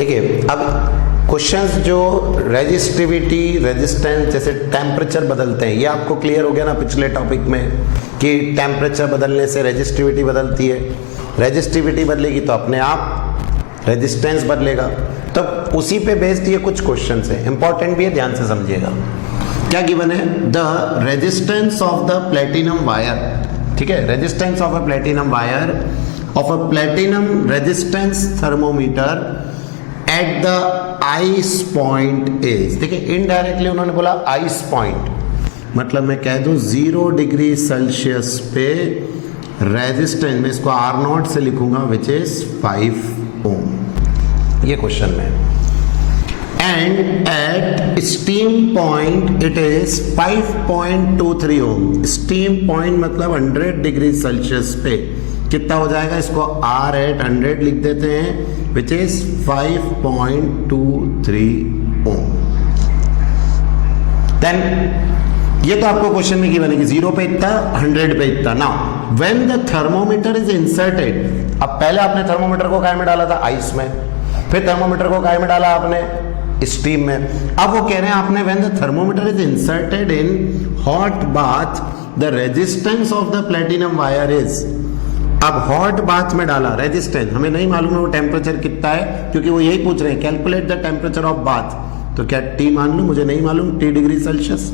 देखिए अब क्वेश्चंस जो रेजिस्टिविटी रेजिस्टेंस जैसे टेम्परेचर बदलते हैं, ये आपको क्लियर हो गया ना पिछले टॉपिक में कि टेम्परेचर बदलने से रेजिस्टिविटी बदलती है, रेजिस्टिविटी बदलेगी तो अपने आप रेजिस्टेंस बदलेगा। तो उसी पे बेस्ड ये कुछ क्वेश्चंस है, इंपॉर्टेंट भी है, ध्यान से समझिएगा। क्या गिवन है? The resistance of the platinum wire, ठीक है, resistance of a platinum wire of a platinum resistance thermometer at the ice point is. देखिए इनडायरेक्टली उन्होंने बोला आइस पॉइंट, मतलब मैं कह दूं 0 डिग्री सेल्सियस पे रेजिस्टेंस, मैं इसको R0 से लिखूंगा विच इज 5 ओम, ये क्वेश्चन में। And at steam point it is 5.23 ohm. Steam point मतलब 100 डिग्री सेल्सियस पे कितना हो जाएगा, इसको R एट 100 लिख देते हैं विच इज 5.23 ओम। देन ये तो आपको क्वेश्चन में गिवन है कि 0 पे इतना 100 पे इतना। Now when the thermometer is inserted, अब पहले आपने थर्मोमीटर को काय में डाला था? आइस में। फिर थर्मोमीटर को काय में डाला आपने? स्टीम में। अब वो कह रहे हैं आपने when the thermometer is inserted in hot bath the resistance of the platinum wire is. अब हॉट बाथ में डाला, रेजिस्टेंस हमें नहीं मालूम है वो टेम्परेचर कितना है, क्योंकि वो यही पूछ रहे हैं calculate the temperature of bath. तो क्या T मान लूं? मुझे नहीं मालूम, T degree Celsius.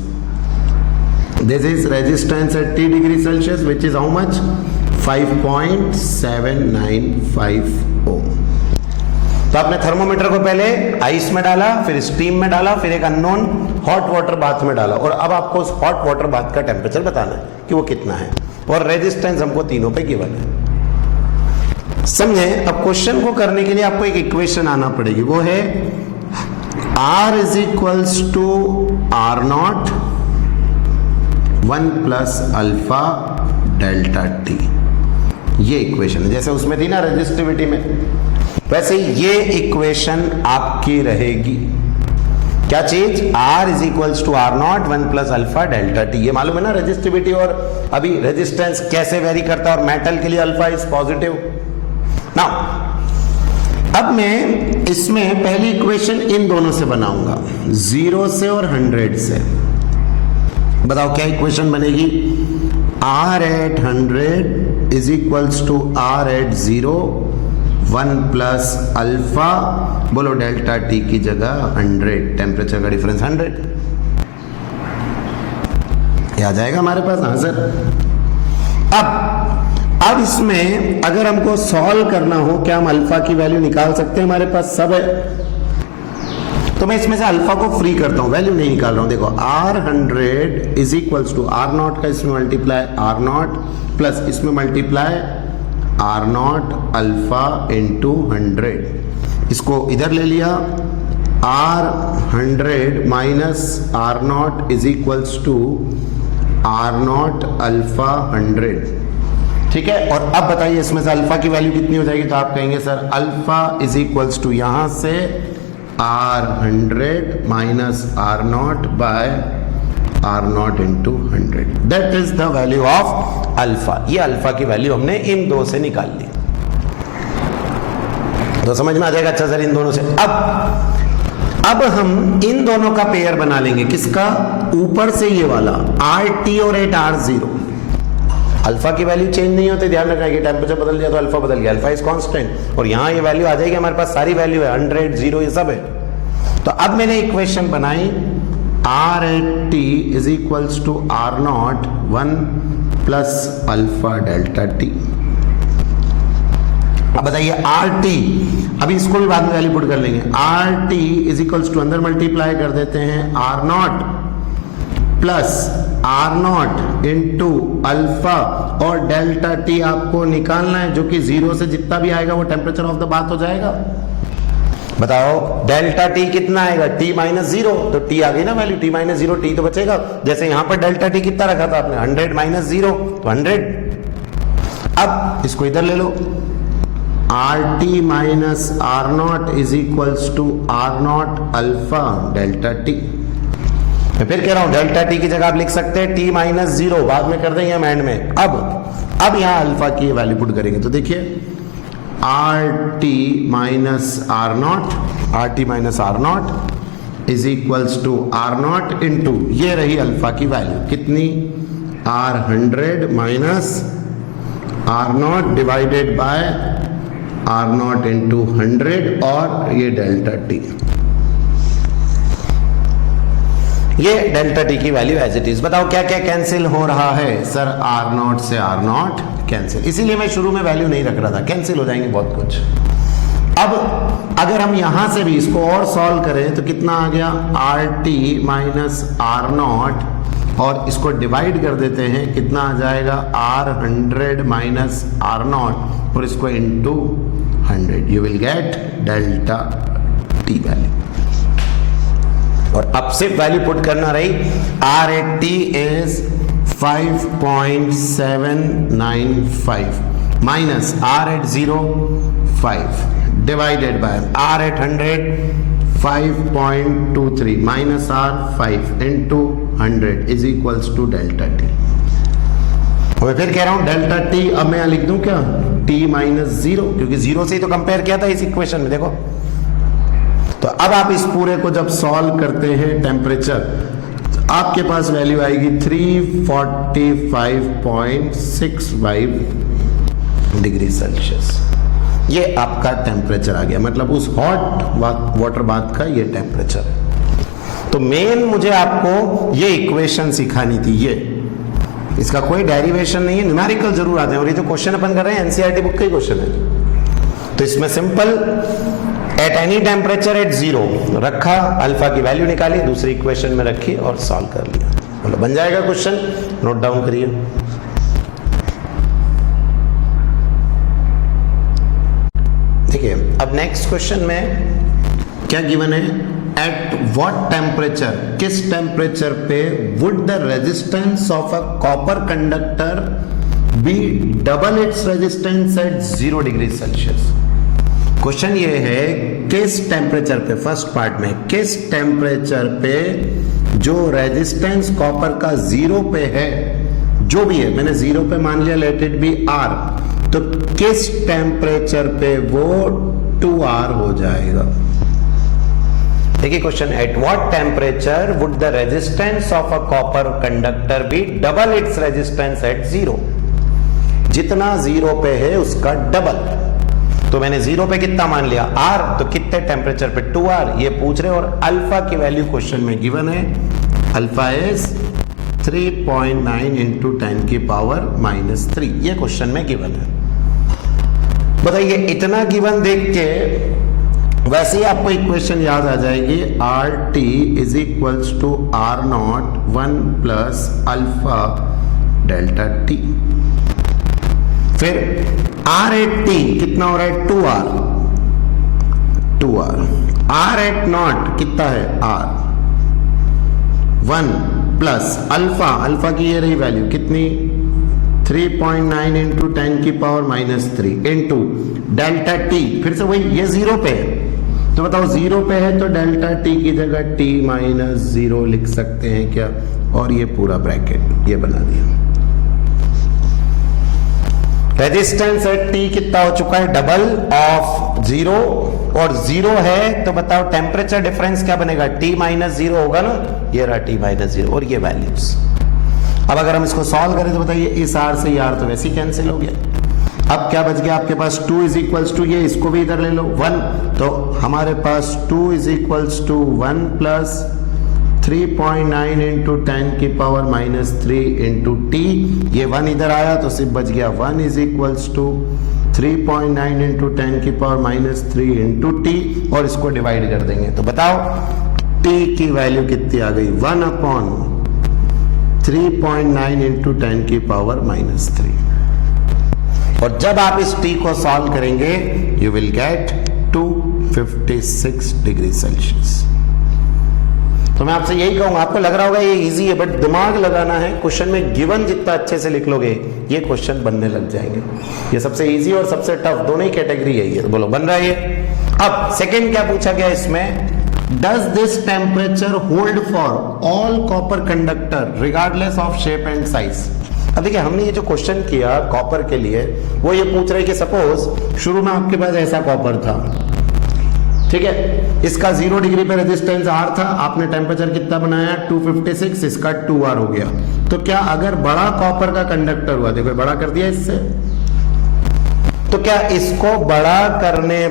This is resistance at T degree Celsius which is how much? 5.795 ओम। तो आपने थर्मोमीटर को पहले आइस में डाला, फिर स्टीम में डाला, फिर एक अननोन हॉट वाटर बाथ में डाला, और अब आपको उस हॉट वाटर बाथ का टेम्परेचर बताना है कि वो कितना है, और रेजिस्टेंस हमको तीनों पे गिवन है। समझे? अब क्वेश्चन को करने के लिए आपको एक इक्वेशन आना पड़ेगी, वो है R is equals to R0 1 plus alpha delta T. ये इक्वेशन है, जैसे उसमें थी ना रेजिस्टिविटी में, वैसे ये इक्वेशन आपकी रहेगी। क्या चीज? R is equals to R0 1 plus alpha delta T. ये मालूम है ना रेजिस्टिविटी और अभी रेजिस्टेंस कैसे वेरी करता है, और मेटल के लिए अल्फा इज पॉजिटिव। नाउ अब मैं इसमें पहली इक्वेशन इन दोनों से बनाऊंगा, 0 से और 100 से। बताओ क्या इक्वेशन बनेगी? R at 100 is equals to R at 0 1 plus alpha, बोलो डेल्टा टी की जगह 100, टेम्परेचर का डिफरेंस 100। ये आ जाएगा हमारे पास आंसर। अब इसमें अगर हमको सॉल्व करना हो, क्या हम अल्फा की वैल्यू निकाल सकते हैं? हमारे पास सब है, तो मैं इसमें से अल्फा को फ्री करता हूं, वैल्यू नहीं निकाल रहा हूं। देखो R100 is equals to R0 का इसमें मल्टीप्लाई R0 प्लस इसमें मल्टीप्लाई R0 अल्फा इंटू 100, इसको इधर ले लिया। R100 minus R0 is equals to R0 alpha 100, ठीक है। और अब बताइए इसमें से अल्फा की वैल्यू कितनी हो जाएगी? तो आप कहेंगे sir alpha is equals to यहां से R100 minus R0 by R0 into 100, that is the value of alpha. ये अल्फा की वैल्यू हमने इन दो से निकाल ली, तो समझ में आ जाएगा अच्छा सर इन दोनों से। अब हम इन दोनों का पेयर बना लेंगे, किसका? ऊपर से ये वाला RT और एट R0। अल्फा की वैल्यू चेंज नहीं होती, ध्यान रखना कि टेम्परेचर बदल गया तो अल्फा बदल गया, अल्फा इज कांस्टेंट, और यहां ये वैल्यू आ जाएगी, हमारे पास सारी वैल्यू है 100 0 ये सब है। तो अब मैंने इक्वेशन बनाई R at T is equals to R0 1 plus alpha delta T. अब बताइए RT, अभी इसको भी बाद में वैल्यू पुट कर लेंगे। RT इज इक्वल्स टू अंदर मल्टीप्लाई कर देते हैं R0 plus R0 into alpha, और डेल्टा टी आपको निकालना है, जो कि 0 से जितना भी आएगा वो टेम्परेचर ऑफ द बाथ हो जाएगा। बताओ डेल्टा टी कितना आएगा? T माइनस 0, तो T आ गई ना वैल्यू, T माइनस 0, T तो बचेगा। जैसे यहां पर डेल्टा टी कितना रखा था आपने? 100 माइनस 0 तो 100। अब इसको इधर ले लो, RT minus R0 is equals to R0 alpha delta T. मैं फिर कह रहा हूं डेल्टा टी की जगह आप लिख सकते हैं T माइनस 0, बाद में कर देंगे हम एंड में। अब यहां अल्फा की वैल्यू पुट करेंगे, तो देखिए R T minus R nought is equals to R nought into, ये रही अल्फा की वैल्यू कितनी, R 100 minus R nought divided by R nought into 100 और ये डेल्टा टी, ये डेल्टा टी की वैल्यू एज इट इज। बताओ क्या क्या कैंसिल हो रहा है सर, आर नॉट से आर नॉट कैंसिल, इसीलिए मैं शुरू में वैल्यू नहीं रख रहा था, कैंसिल हो जाएंगे बहुत कुछ। अब अगर हम यहां से भी इसको और सॉल्व करें तो कितना आ गया, R T minus R nought और इसको डिवाइड कर देते हैं, कितना आ जाएगा, आर 100 माइनस आर नॉट और इसको into 100, you will get delta T value. और अब सिर्फ वैल्यू पुट करना रही, R at T is 5.795 minus R at 0 5 divided by R at 100 5.23 minus R 5 into 100 is equals to delta T. और फिर कह रहा हूं डेल्टा टी, अब मैं लिख दूं क्या, टी माइनस 0, क्योंकि 0 से ही तो कंपेयर किया था इस इक्वेशन में, देखो। तो अब आप इस पूरे को जब सॉल्व करते हैं टेम्परेचर, आपके पास वैल्यू आएगी 345.65 डिग्री सेल्सियस। ये आपका टेम्परेचर आ गया, मतलब उस हॉट वाटर बाथ का ये टेम्परेचर है। तो मेन मुझे आपको ये इक्वेशन सिखानी थी, ये इसका कोई डेरिवेशन नहीं है, न्यूमेरिकल जरूर आते हैं, और ये जो क्वेश्चन अपन कर रहे हैं एनसीईआरटी बुक का ही क्वेश्चन है। तो इसमें simple at any temperature at 0 रखा, अल्फा की वैल्यू निकाली, दूसरी इक्वेशन में रखी और सॉल्व कर लिया, मतलब बन जाएगा क्वेश्चन। नोट डाउन करिए। देखिए अब नेक्स्ट क्वेश्चन में क्या गिवन है, एट व्हाट टेम्परेचर, किस टेम्परेचर पे would the resistance of a copper conductor be double its resistance at 0 degree Celsius. Question ये है किस टेम्परेचर पे, फर्स्ट पार्ट में किस टेम्परेचर पे जो रेजिस्टेंस कॉपर का 0 पे है, जो भी है मैंने 0 पे मान लिया, लेट इट बी आर, तो किस टेम्परेचर पे वो 2R हो जाएगा। देखिए question, at what temperature would the resistance of a copper conductor be double its resistance at 0, जितना 0 पे है उसका डबल। तो मैंने 0 पे कितना मान लिया, R, तो कितने टेम्परेचर पे 2R, ये पूछ रहे। और अल्फा की वैल्यू क्वेश्चन में गिवन है, अल्फा इज 3.9 इंटू 10 की पावर -3, ये क्वेश्चन में गिवन है। बताइए इतना गिवन देख के वैसे ही आपको इक्वेशन याद आ जाएगी, R T is equals to R nought 1 plus alpha delta T. फिर आर एट टी कितना हो रहा है, 2R, आर एट नॉट कितना है, R 1 प्लस अल्फा की ये रही वैल्यू कितनी, 3.9 इंटू 10 की पावर -3 इंटू डेल्टा टी, फिर से वही, ये 0 पे है, तो बताओ 0 पे है तो डेल्टा टी की जगह t -0 लिख सकते हैं क्या, और ये पूरा ब्रैकेट ये बना दिया। रेजिस्टेंस एट टी कितना हो चुका है, डबल ऑफ 0, और 0 है तो बताओ टेम्परेचर डिफरेंस क्या बनेगा, t -0 होगा ना, ये रहा t -0 और ये वैल्यूज। अब अगर हम इसको सॉल्व करें तो बताइए इस r से ये r तो वैसे ही कैंसिल हो गया। अब क्या बच गया आपके पास, 2 इज इक्वल्स टू, ये इसको भी इधर ले लो 1, तो हमारे पास 2 is equals to 1 plus 3.9 into 10 की पावर -3 इंटू टी, ये 1 इधर आया तो सिर्फ बच गया 1 इज इक्वल्स टू 3.9 इंटू 10 की पावर -3 इंटू टी, और इसको डिवाइड कर देंगे तो बताओ टी की वैल्यू कितनी आ गई, 1/3.9 इंटू 10 की पावर -3। और जब आप इस टी को सॉल्व करेंगे you will gate 256 degree Celsius. तो मैं आपसे यही कहूंगा, आपको लग रहा होगा ये इजी है, बट दिमाग लगाना है, क्वेश्चन में गिवन जितना अच्छे से लिख लोगे ये क्वेश्चन बनने लग जाएंगे। ये सबसे इजी और सबसे टफ दोनों ही कैटेगरी है ये, तो बोलो बन रहा है ये। अब सेकंड क्या पूछा गया इसमें, does this temperature hold for all copper conductor regardless of shape and size. अब देखिए हमने ये जो क्वेश्चन किया कॉपर के लिए, वो ये पूछ रहे कि सपोज शुरू में आपके पास ऐसा कॉपर था, ठीक है, इसका 0 डिग्री पे रेजिस्टेंस R था, आपने टेम्परेचर कितना बनाया 256, इसका 2R हो गया। तो क्या अगर बड़ा कॉपर का कंडक्टर हुआ, देखो बड़ा कर दिया इससे, तो क्या इसको बड़ा करने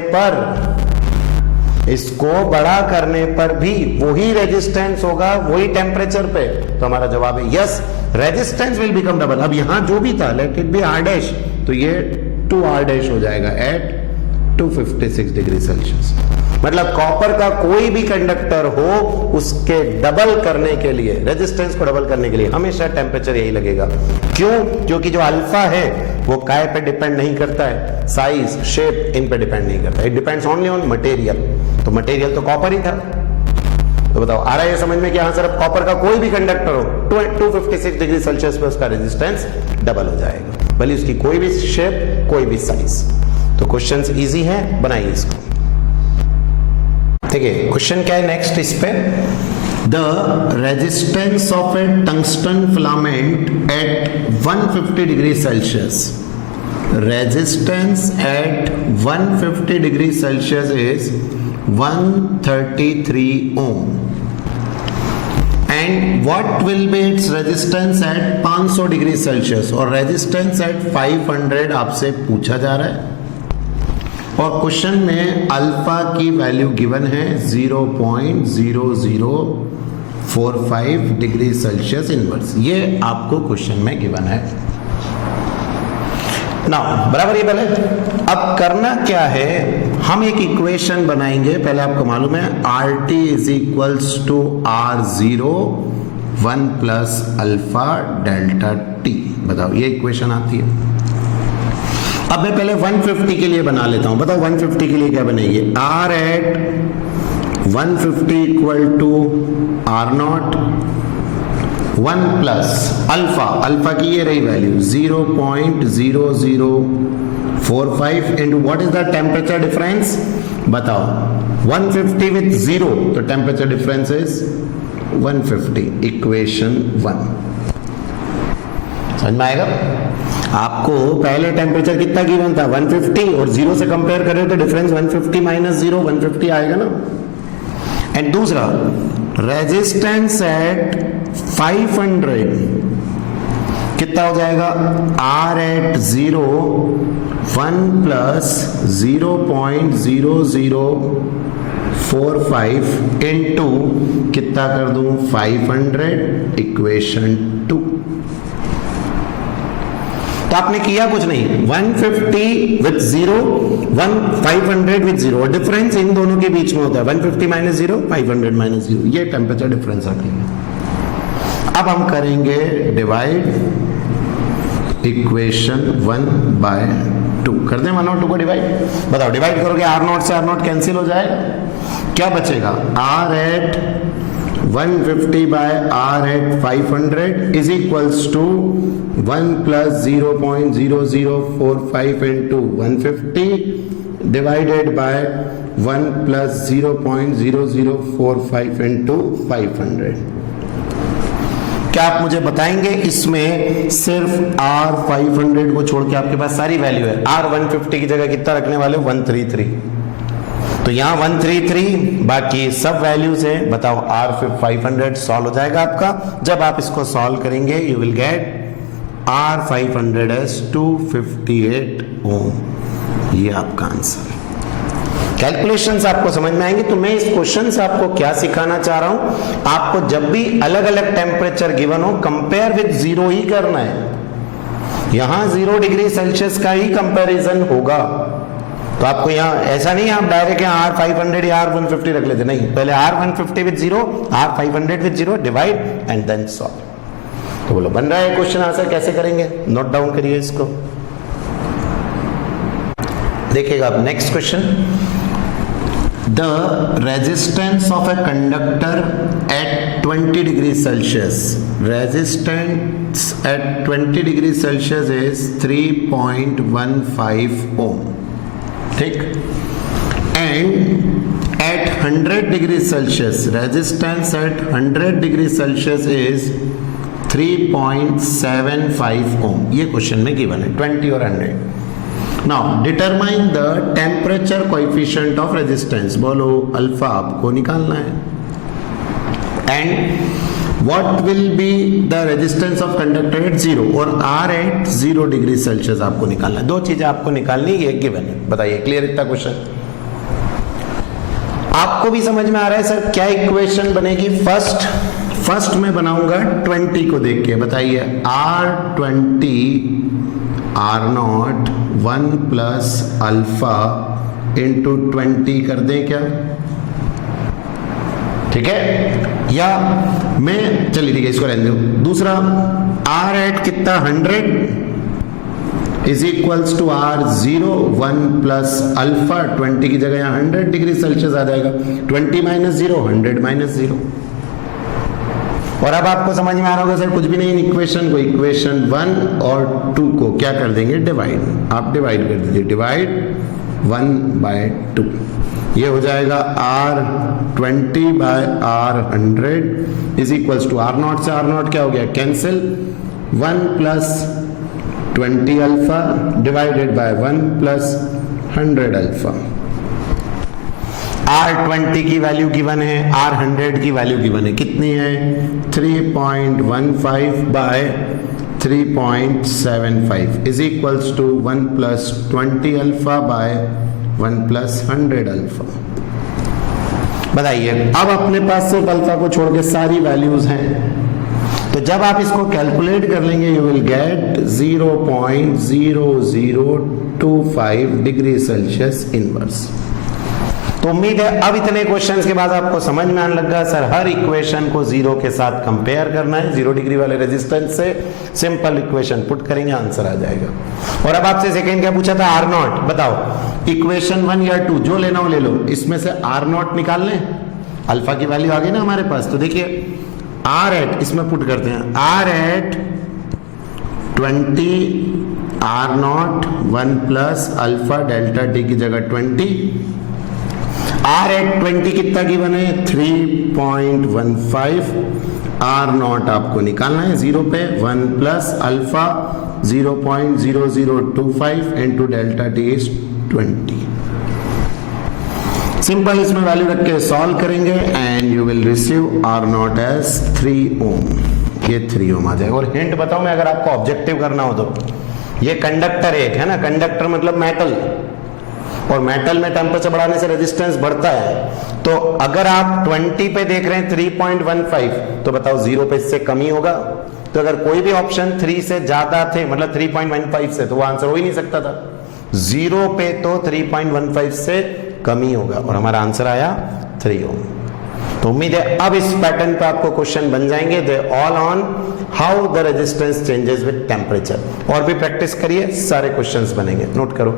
पर भी वही रेजिस्टेंस होगा वही टेम्परेचर पे? तो हमारा जवाब है yes, resistance will become double. अब यहां जो भी था let it be R dash, तो ये 2R डैश हो जाएगा एट 256 डिग्री सेल्सियस। मतलब कॉपर का कोई भी कंडक्टर हो, उसके डबल करने के लिए, रेजिस्टेंस को डबल करने के लिए हमेशा टेम्परेचर यही लगेगा। क्यों? क्योंकि जो अल्फा है वो काय पे डिपेंड नहीं करता है, साइज शेप इन पे डिपेंड नहीं करता, it depends only on material. तो मटेरियल तो कॉपर ही था। तो बताओ आ रहा है समझ में कि यहां सिर्फ कॉपर का कोई भी कंडक्टर हो 256 डिग्री सेल्सियस पे उसका रेजिस्टेंस डबल हो जाएगा, भले उसकी कोई भी शेप कोई भी साइज। तो क्वेश्चंस इजी है, बनाइए इसको। ठीक है, क्वेश्चन क्या है नेक्स्ट इस पे? The resistance of a tungsten filament at 150 degree Celsius, resistance at 150 degree Celsius is 133 ohm, and what will be its resistance at 500 degree Celsius, और रेजिस्टेंस एट 500 आपसे पूछा जा रहा है, और क्वेश्चन में अल्फा की वैल्यू गिवन है 0.0045 डिग्री सेल्सियस इनवर्स, ये आपको क्वेश्चन में गिवन है ना, बराबर। ये पहले अब करना क्या है, हम एक इक्वेशन बनाएंगे। पहले आपको मालूम है RT is equals to R0 1 plus alpha delta T। बताओ ये इक्वेशन आती है। अब मैं पहले 150 के लिए बना लेता हूं। बताओ 150 के लिए क्या बनेगी? R at 150 equal to R0 1 plus alpha, alpha की ये रही value 0.0045 into what is the temperature difference? बताओ 150 विथ 0, तो टेम्परेचर डिफरेंस इज 150, इक्वेशन 1। समझ में आएगा? आपको पहले टेम्परेचर कितना गिवन था 150, और 0 से कंपेयर करें तो डिफरेंस 150 माइनस 0 150 आएगा ना। एंड दूसरा रेजिस्टेंस एट 500 कितना हो जाएगा? R एट 0 1 प्लस 0.0045 इंटू कितना कर दूं 500, इक्वेशन 2। तो आपने किया कुछ नहीं, 150 विथ 0 500 विथ 0, और डिफरेंस इन दोनों के बीच में होता है 150 माइनस 0 500 माइनस 0, ये टेम्परेचर डिफरेंस आती है। अब हम करेंगे डिवाइड इक्वेशन 1 बाय 2, कर दें 1 और 2 को डिवाइड। बताओ डिवाइड करोगे R0 से R0 कैंसिल हो जाएगा, क्या बचेगा? R at 150 by R at 500 is equals to 1 plus 0.0045 into 150 divided by 1 plus 0.0045 into 500। क्या आप मुझे बताएंगे इसमें सिर्फ R 500 को छोड़ के आपके पास सारी वैल्यू है, R 150 की जगह कितना रखने वाले? 133, तो यहां 133 बाकी सब वैल्यूज है। बताओ R 500 सॉल्व हो जाएगा आपका। जब आप इसको सॉल्व करेंगे you will gate R 500 as 258 ohm, ये आपका आंसर। कैलकुलेशंस आपको समझ में आएंगे। तो मैं इस क्वेश्चन से आपको क्या सिखाना चाह रहा हूं, आपको जब भी अलग अलग टेम्परेचर गिवन हो कंपेयर विद 0 ही करना है। यहां 0 डिग्री सेल्सियस का ही कंपैरिजन होगा, तो आपको यहाँ ऐसा नहीं आप डायरेक्ट यहाँ R 500 या R 150 रख लेते, नहीं, पहले R 150 with 0 R 500 with 0 divide and then solve. तो बोलो बन रहा है क्वेश्चन आंसर, कैसे करेंगे? नोट डाउन करिए इसको। देखिएगा अब next question, the resistance of a conductor at 20 degree Celsius, resistance at 20 degree Celsius is 3.15 ohm, ठीक, and at 100 degree Celsius, resistance at 100 degree Celsius is 3.75 ohm, ये क्वेश्चन में given है 20 और 100। Now determine the temperature coefficient of resistance, बोलो alpha आपको निकालना है, and what will be the resistance of conductor at 0 और R एट 0 डिग्री सेल्सियस आपको निकालना है। दो चीजें आपको निकालनी, ये गिवन है। बताइए क्लियर इतना क्वेश्चन आपको भी समझ में आ रहा है सर? क्या इक्वेशन बनेगी? फर्स्ट में बनाऊंगा 20 को देख के, बताइए R20 R0 1 plus alpha into 20 कर दें क्या? ठीक है, या मैं चलिए ठीक है इसको रहने दो। दूसरा R एट कितना 100 is equals to R0 1 plus alpha, 20 की जगह यहाँ 100 डिग्री सेल्सियस आ जाएगा, 20 माइनस 0 100 माइनस 0। और अब आपको समझ में आ रहा होगा सर कुछ भी नहीं, इक्वेशन को इक्वेशन 1 और 2 को क्या कर देंगे डिवाइड, आप डिवाइड कर दीजिए, डिवाइड 1/2, ये हो जाएगा R20 bye R100 is equals to R0 से R0 क्या हो गया cancel, 1 plus 20 alpha divided by 1 plus 100 alpha. R20 की वैल्यू गिवन है, R100 की वैल्यू गिवन है, कितनी है 3.15 by 3.75 is equals to 1 plus 20 alpha by 1 plus 100 alpha. बताइए अब अपने पास सिर्फ अल्फा को छोड़ के सारी वैल्यूज हैं, तो जब आप इसको कैलकुलेट कर लेंगे you will gate 0.0025 degree Celsius inverse. तो उम्मीद है अब इतने क्वेश्चंस के बाद आपको समझ में आने लगा सर हर इक्वेशन को 0 के साथ कंपेयर करना है, 0 डिग्री वाले रेजिस्टेंस से सिंपल इक्वेशन पुट करेंगे आंसर आ जाएगा। और अब आपसे सेकंड क्या पूछा था R0, बताओ इक्वेशन 1 या 2 जो लेना हो ले लो, इसमें से R0 निकाल लें, अल्फा की वैल्यू आ गई ना हमारे पास, तो देखिए R एट इसमें पुट करते हैं, R at 20 R0 1 plus alpha delta T की जगह 20, R एट 20 कितना गिवन है 3.15, R0 आपको निकालना है 0 पे, 1 plus alpha 0.0025 into delta T is 20। Simple इसमें वैल्यू रख के सॉल्व करेंगे and you will receive R0 as 3 ohm, ये 3 ओम आ जाएगा। और हिंट बताऊं मैं, अगर आपको ऑब्जेक्टिव करना हो तो ये कंडक्टर एक है ना, कंडक्टर मतलब मेटल, और मेटल में टेम्परेचर बढ़ाने से रेजिस्टेंस बढ़ता है, तो अगर आप 20 पे देख रहे हैं 3.15 तो बताओ 0 पे इससे कम ही होगा, तो अगर कोई भी ऑप्शन 3 से ज्यादा थे मतलब 3.15 से, तो वो आंसर हो ही नहीं सकता था, 0 पे तो 3.15 से कम ही होगा, और हमारा आंसर आया 3 ओम। तो उम्मीद है अब इस पैटर्न पे आपको क्वेश्चन बन जाएंगे, they all on how the resistance changes with temperature. और भी प्रैक्टिस करिए, सारे क्वेश्चंस बनेंगे, नोट करो।